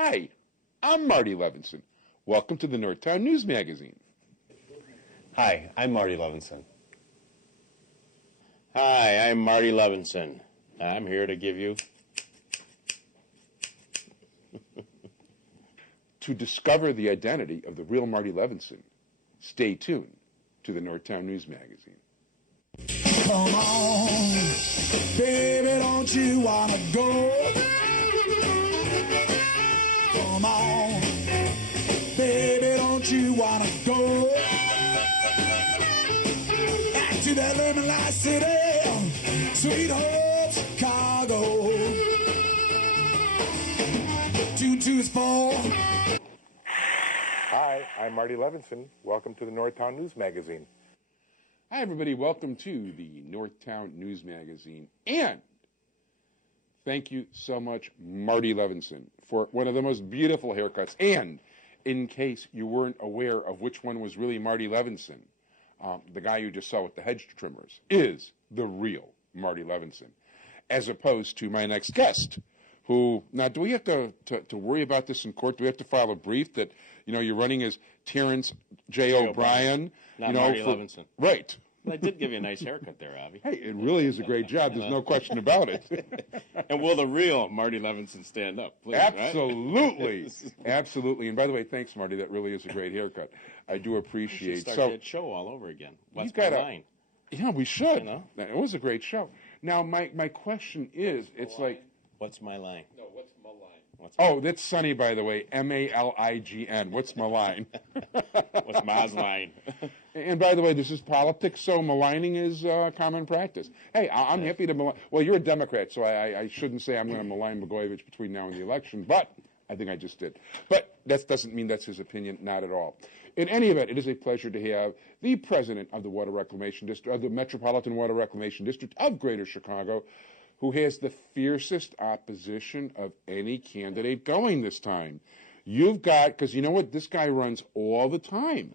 Hi, I'm Marty Levinson. Welcome to the Northtown News Magazine. Hi, I'm Marty Levinson. Hi, I'm Marty Levinson. I'm here to give you... To discover the identity of the real Marty Levinson, stay tuned to the Northtown News Magazine. Come on, baby, don't you wanna go? Come on, baby, don't you wanna go? Back to that lemon light city, sweet home Chicago. 2 is 4. Hi, I'm Marty Levinson. Welcome to the Northtown News Magazine. Hi, everybody. Welcome to the Northtown News Magazine. And thank you so much, Marty Levinson, for one of the most beautiful haircuts. And in case you weren't aware of which one was really Marty Levinson, the guy you just saw with the hedge trimmers is the real Marty Levinson, as opposed to my next guest, who, now, do we have to worry about this in court? Do we have to file a brief that, you're running as Terrence J. O'Brien? Not Marty Levinson. Right. Well, I did give you a nice haircut there, Avi. Hey, it really is a great job. There's no question about it. And will the real Marty Levinson stand up, please? Absolutely. Right? Absolutely. And by the way, thanks, Marty. That really is a great haircut. I do appreciate it. Start that show all over again. What's my line? Yeah, we should. It was a great show. Now, my question is, it's like... What's my line? No, what's my line? That's Sonny, by the way. Malign. What's my line? What's Ma's line? And by the way, this is politics, so maligning is common practice. Hey, I'm happy to malign. Well, you're a Democrat, so I shouldn't say I'm going to malign Blagojevich between now and the election, but I think I just did. But that doesn't mean that's his opinion, not at all. In any event, it is a pleasure to have the president of the Water Reclamation District, of the Metropolitan Water Reclamation District of Greater Chicago, who has the fiercest opposition of any candidate going this time. You've got, because you know what, this guy runs all the time,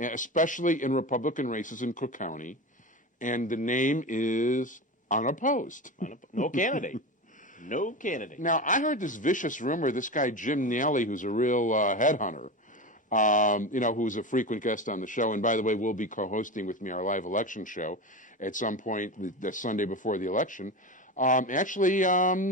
especially in Republican races in Cook County, and the name is unopposed. No candidate. No candidate. Now, I heard this vicious rumor, this guy Jim Nally, who's a real headhunter, who's a frequent guest on the show, and by the way, will be co-hosting with me our live election show at some point the Sunday before the election, actually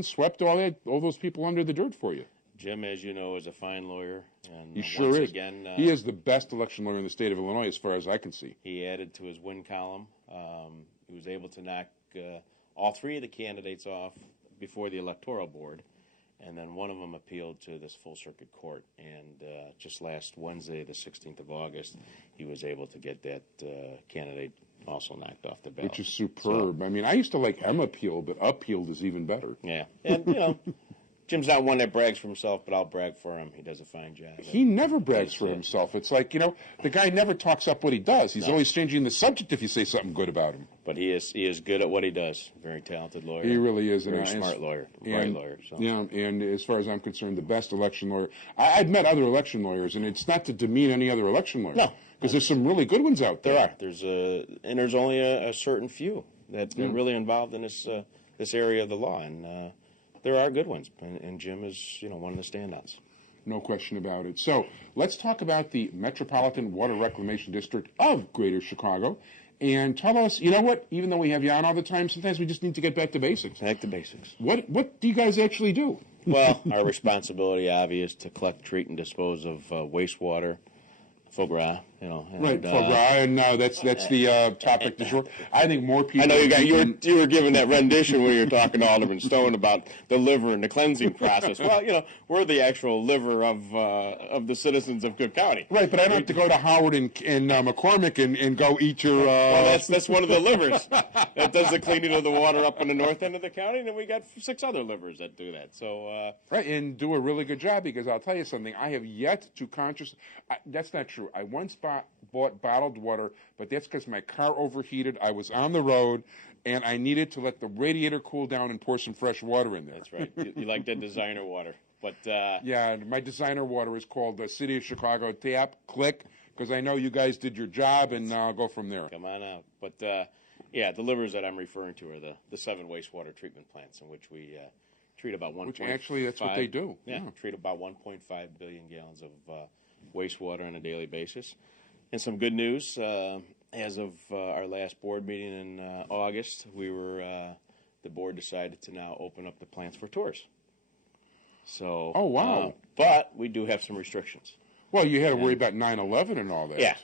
swept all those people under the dirt for you. Jim, as you know, is a fine lawyer. And he sure is. Again, he is the best election lawyer in the state of Illinois, as far as I can see. He added to his win column. He was able to knock all three of the candidates off before the electoral board, and then one of them appealed to this full circuit court. And just last Wednesday, the 16th of August, he was able to get that candidate also knocked off the ballot. Which is superb. So, I mean, I used to like Appealed, but Uppealed is even better. Yeah. And, Jim's not one that brags for himself, but I'll brag for him. He does a fine job. He never brags for himself. It's like, the guy never talks up what he does. He's always changing the subject if you say something good about him. But he is good at what he does. Very talented lawyer. He really is. Very smart lawyer. Bright lawyer. So. Yeah, and as far as I'm concerned, the best election lawyer. I've met other election lawyers, and it's not to demean any other election lawyer. No. Because there's some really good ones out there. There are. There's only a certain few that are really involved in this area of the law, and there are good ones, and Jim is one of the standouts. No question about it. So let's talk about the Metropolitan Water Reclamation District of Greater Chicago, and tell us, even though we have you on all the time, sometimes we just need to get back to basics. Back to basics. What do you guys actually do? Well, our responsibility, obviously, is to collect, treat, and dispose of wastewater, foie gras, right, foie gras, and that's the topic du jour. I think more people. I know you were giving that rendition when you were talking to Alderman Stone about the liver and the cleansing process. Well, we're the actual liver of the citizens of Cook County. Right, but I don't have to go to Howard and McCormick and go eat your. Well, that's one of the livers that does the cleaning of the water up in the north end of the county, and then we got 6 other livers that do that. So right, and do a really good job, because I'll tell you something. I have yet to that's not true. I once bought bottled water, but that's because my car overheated. I was on the road, and I needed to let the radiator cool down and pour some fresh water in there. That's right. You like that designer water. But yeah, my designer water is called the City of Chicago Tap Click, because I know you guys did your job, and I'll go from there. Come on out. But, yeah, the livers that I'm referring to are the 7 wastewater treatment plants in which we treat about 1. Which actually, that's what they do. Yeah, treat about 1.5 billion gallons of wastewater on a daily basis. And some good news, as of our last board meeting in August, the board decided to now open up the plants for tours. So, Oh, wow. But we do have some restrictions. Well, you had to worry about 9/11 and all that. Yeah,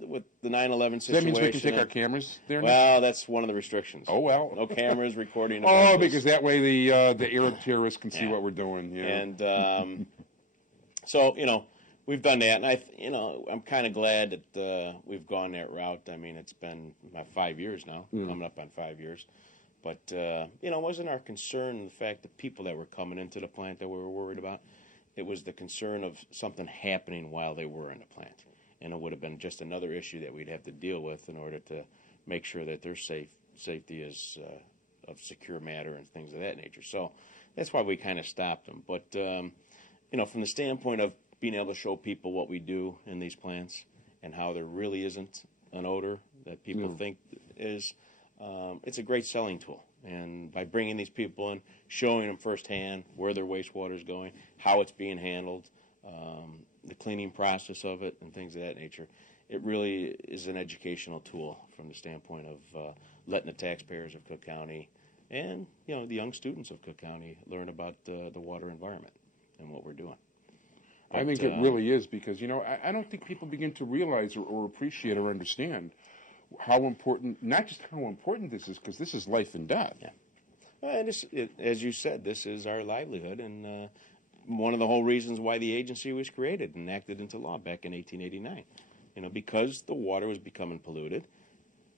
with the 9/11 situation. Does that mean we can take our cameras there now? Well, that's one of the restrictions. Oh, well. No cameras recording. Oh, because that way the Arab terrorists can see what we're doing. Yeah. And so, we've done that, and I'm kind of glad that we've gone that route. I mean, it's been about 5 years now, coming up on 5 years. But, it wasn't our concern the fact that people that were coming into the plant that we were worried about. It was the concern of something happening while they were in the plant. And it would have been just another issue that we'd have to deal with in order to make sure that their safety is of secure matter and things of that nature. So that's why we kind of stopped them. But, from the standpoint of being able to show people what we do in these plants and how there really isn't an odor that people think is, it's a great selling tool. And by bringing these people in, showing them firsthand where their wastewater is going, how it's being handled, the cleaning process of it, and things of that nature, it really is an educational tool from the standpoint of letting the taxpayers of Cook County and the young students of Cook County learn about the water environment and what we're doing. I think it really is because, I don't think people begin to realize or appreciate or understand how important, not just how important this is, because this is life and death. Yeah. And as you said, this is our livelihood, and one of the whole reasons why the agency was created and enacted into law back in 1889. Because the water was becoming polluted,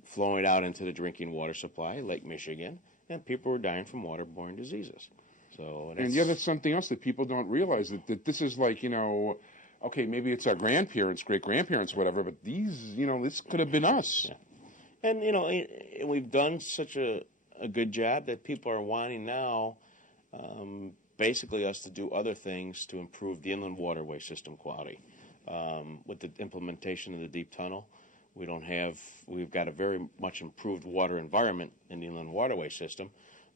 flowing out into the drinking water supply, Lake Michigan, and people were dying from waterborne diseases. So that's something else that people don't realize, that this is like, okay, maybe it's our grandparents, great-grandparents, whatever, but these, this could have been us. Yeah. And, we've done such a good job that people are wanting now basically us to do other things to improve the inland waterway system quality. With the implementation of the deep tunnel, we've got a very much improved water environment in the inland waterway system.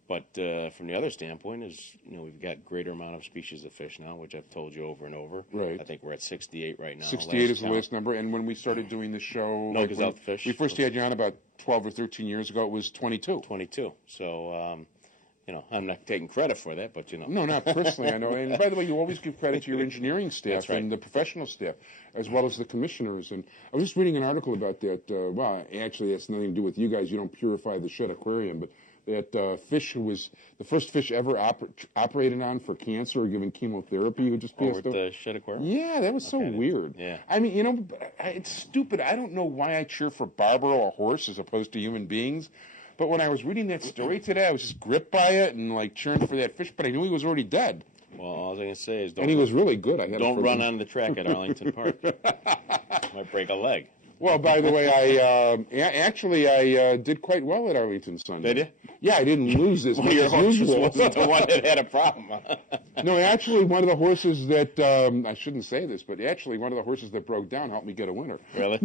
But from the other standpoint is, we've got greater amount of species of fish now, which I've told you over and over. Right. I think we're at 68 right now. 68 is the last number. And when we started doing the show, No gazelle fish. We first had you on about 12 or 13 years ago, it was 22. 22. So, I'm not taking credit for that, but No, not personally, I know. And by the way, you always give credit to your engineering staff That's right. and the professional staff, as well as the commissioners. And I was just reading an article about that. Well, actually, that's nothing to do with you guys. You don't purify the shed aquarium, but that fish who was the first fish ever operated on for cancer or given chemotherapy who just passed with away. the shed aquarium? Yeah, that was so weird. Yeah. I mean, it's stupid. I don't know why I cheer for Barbaro, a horse, as opposed to human beings. But when I was reading that story today, I was just gripped by it and cheering for that fish. But I knew he was already dead. Well, all I was going to say is and he was really good. don't run on the track at Arlington Park. Might break a leg. Well, by the way, I did quite well at Arlington Sunday. Did you? Yeah, I didn't lose as much Your as horse usual. wasn't the one that had a problem. No, actually, one of the horses that I shouldn't say this, but actually, one of the horses that broke down helped me get a winner. Really?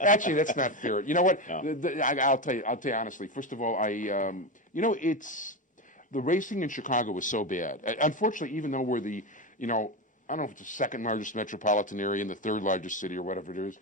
Actually, that's not fair. You know what? No. I'll tell you honestly. First of all, it's the racing in Chicago was so bad. Unfortunately, even though we're the, I don't know if it's the second largest metropolitan area and the third largest city or whatever it is.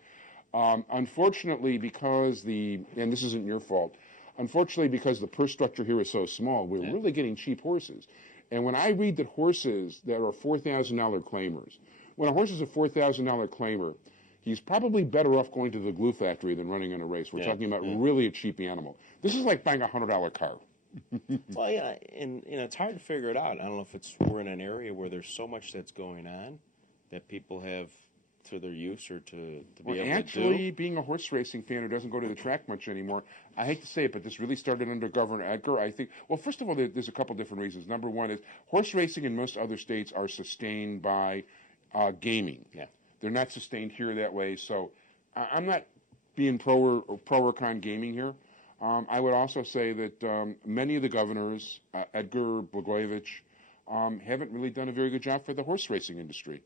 Unfortunately, because and this isn't your fault. Unfortunately, because the purse structure here is so small, we're really getting cheap horses. And when I read that horses that are $4,000 claimers, when a horse is a $4,000 claimer, he's probably better off going to the glue factory than running in a race. We're talking about really a cheap animal. This is like buying a $100 car. Well, yeah, and it's hard to figure it out. I don't know if we're in an area where there's so much that's going on that people have to their use or to be able to do. Actually, being a horse racing fan who doesn't go to the track much anymore, I hate to say it, but this really started under Governor Edgar. I think, well, first of all, there's a couple different reasons. Number one is horse racing in most other states are sustained by gaming. Yeah. They're not sustained here that way. So I'm not being pro or con gaming here. I would also say that many of the governors, Edgar, Blagojevich, haven't really done a very good job for the horse racing industry.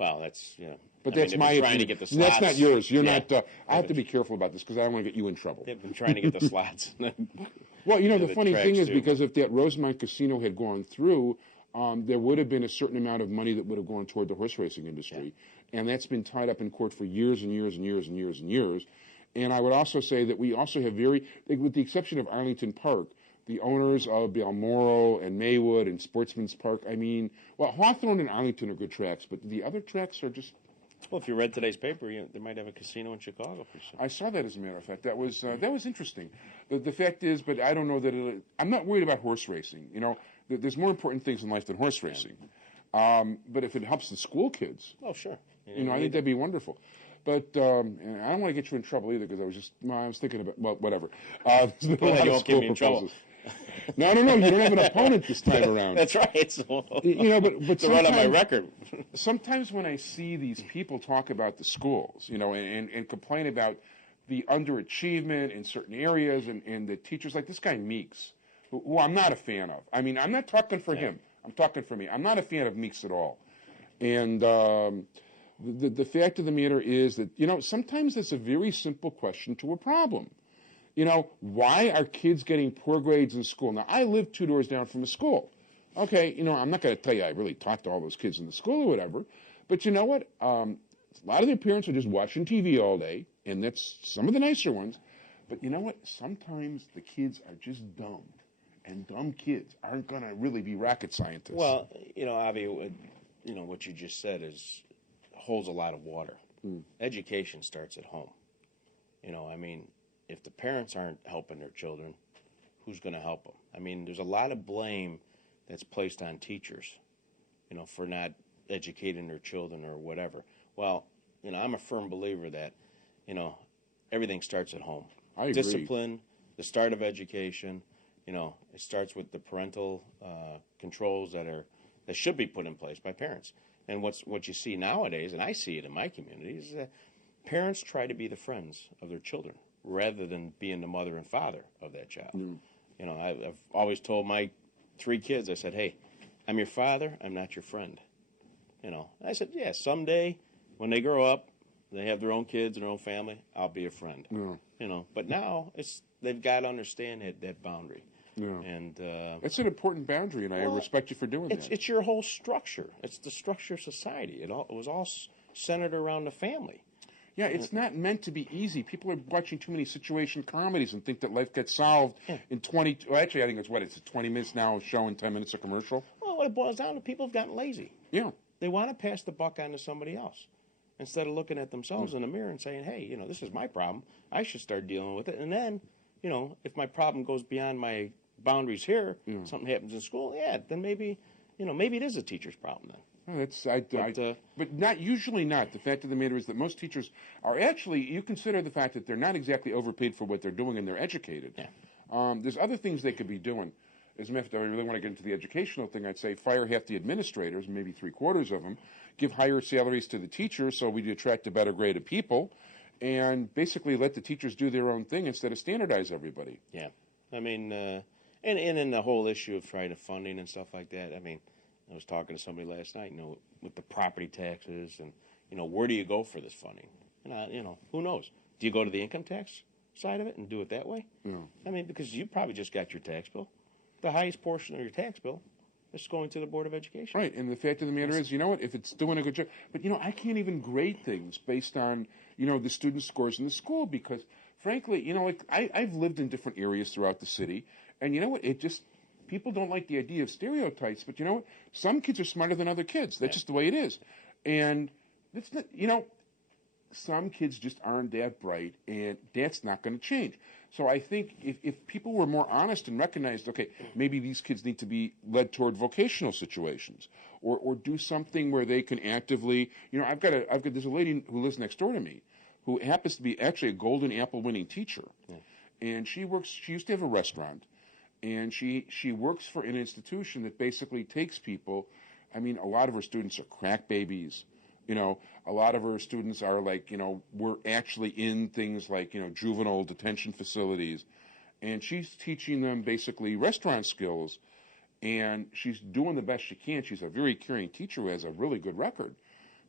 Well, that's yeah. But I mean, that's they've my been trying to opinion. get the And slots. that's not yours. You're Yeah. not. I have to be careful about this because I don't want to get you in trouble. They've been trying to get the slots. Well, you know, to the funny thing tracks, is too. because if that Rosemont Casino had gone through, there would have been a certain amount of money that would have gone toward the horse racing industry. And that's been tied up in court for years and years and years and years and years. And I would also say that we also have with the exception of Arlington Park, the owners of Balmoral and Maywood and Sportsman's Park, I mean, well, Hawthorne and Arlington are good tracks, but the other tracks are just... Well, if you read today's paper, they might have a casino in Chicago pretty soon. I saw that, as a matter of fact. That was interesting. The fact is, but I don't know that I'm not worried about horse racing. You know, there's more important things in life than horse racing. But if it helps the school kids, Oh, sure. you know, I think that'd be wonderful. But and I don't want to get you in trouble either because I was thinking about, well, whatever. You won't get me in trouble. No, you don't have an opponent this time around. That's right. So, You know, but to run on my sometimes- record. Sometimes when I see these people talk about the schools, you know, and complain about the underachievement in certain areas and the teachers, like this guy Meeks, who I'm not a fan of. I mean, I'm not talking for him. I'm talking for me. I'm not a fan of Meeks at all. And the fact of the matter is that, you know, sometimes it's a very simple question to a problem. You know, why are kids getting poor grades in school? Now, I live 2 doors down from a school. Okay, you know, I'm not going to tell you I really talked to all those kids in the school or whatever, but you know what? A lot of their parents are just watching TV all day, and that's some of the nicer ones. But you know what? Sometimes the kids are just dumb, and dumb kids aren't going to really be rocket scientists. Well, you know, Avi, you know, what you just said holds a lot of water. Education starts at home. You know, I mean, if the parents aren't helping their children, who's going to help them? I mean, there's a lot of blame that's placed on teachers, you know, for not educating their children or whatever. Well, you know, I'm a firm believer that, you know, everything starts at home. I agree. Discipline, the start of education, you know, it starts with the parental controls that should be put in place by parents. And what you see nowadays, and I see it in my community, is that parents try to be the friends of their children rather than being the mother and father of that child. You know, I've always told my 3 kids, I said, hey, I'm your father, I'm not your friend. You know, and I said, yeah, someday when they grow up, they have their own kids and their own family, I'll be a friend. You know, but now they've got to understand that boundary. And it's an important boundary, and I respect you for doing that. It's your whole structure. It's the structure of society. It was all centered around the family. Yeah, it's not meant to be easy. People are watching too many situation comedies and think that life gets solved in 20... Well, actually, I think it's 20 minutes now of show and 10 minutes of commercial. Well, what it boils down to, people have gotten lazy. Yeah. They want to pass the buck on to somebody else instead of looking at themselves in the mirror and saying, hey, you know, this is my problem. I should start dealing with it. And then, you know, if my problem goes beyond my boundaries here, something happens in school, then maybe, you know, maybe it is a teacher's problem then. But not usually not. The fact of the matter is that most teachers are actually, you consider the fact that they're not exactly overpaid for what they're doing and they're educated. There's other things they could be doing. As a matter of fact, if I really want to get into the educational thing, I'd say fire half the administrators, maybe 3/4 of them, give higher salaries to the teachers so we attract a better grade of people, and basically let the teachers do their own thing instead of standardize everybody. Yeah. I mean, and in the whole issue of trying to funding and stuff like that, I mean, I was talking to somebody last night, you know, with the property taxes and, you know, where do you go for this funding? And you know, who knows? Do you go to the income tax side of it and do it that way? I mean, because you probably just got your tax bill. The highest portion of your tax bill is going to the Board of Education. Right, and the fact of the matter is, you know what, if it's doing a good job, but, you know, I can't even grade things based on, you know, the student scores in the school because, frankly, you know, like, I've lived in different areas throughout the city, and you know what, people don't like the idea of stereotypes, but you know what, some kids are smarter than other kids. That's just the way it is. And, it's not, you know, some kids just aren't that bright, and that's not going to change. So I think if people were more honest and recognized, okay, maybe these kids need to be led toward vocational situations, or do something where they can actively, you know, there's a lady who lives next door to me, who happens to be actually a Golden Apple winning teacher, and she used to have a restaurant, and she works for an institution that basically takes people. I mean, a lot of her students are crack babies. You know, a lot of her students are like, you know, we're actually in things like, you know, juvenile detention facilities. And she's teaching them basically restaurant skills. And she's doing the best she can. She's a very caring teacher who has a really good record.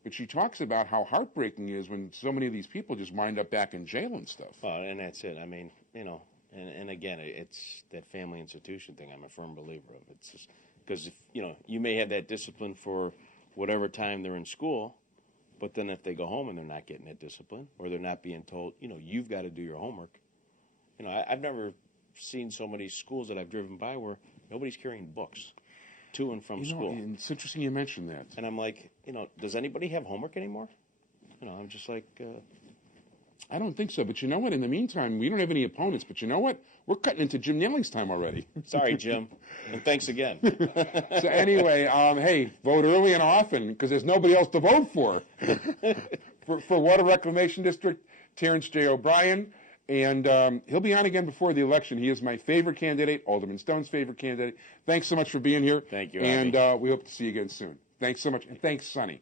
but she talks about how heartbreaking it is when so many of these people just wind up back in jail and stuff. Well, and that's it. I mean, and again, it's that family institution thing. I'm a firm believer of. It's just because if you may have that discipline for whatever time they're in school, but then if they go home and they're not getting that discipline, or they're not being told, you've got to do your homework. I've never seen so many schools that I've driven by where nobody's carrying books to and from school. And it's interesting you mentioned that. And I'm like, does anybody have homework anymore? I'm just like. I don't think so, but you know what? In the meantime, we don't have any opponents, but you know what? We're cutting into Jim Naley's time already. Sorry, Jim, and thanks again. So anyway, hey, vote early and often, because there's nobody else to vote for. For Water Reclamation District, Terrence J. O'Brien, and he'll be on again before the election. He is my favorite candidate, Alderman Stone's favorite candidate. Thanks so much for being here. Thank you, and we hope to see you again soon. Thanks so much, and thanks, Sonny.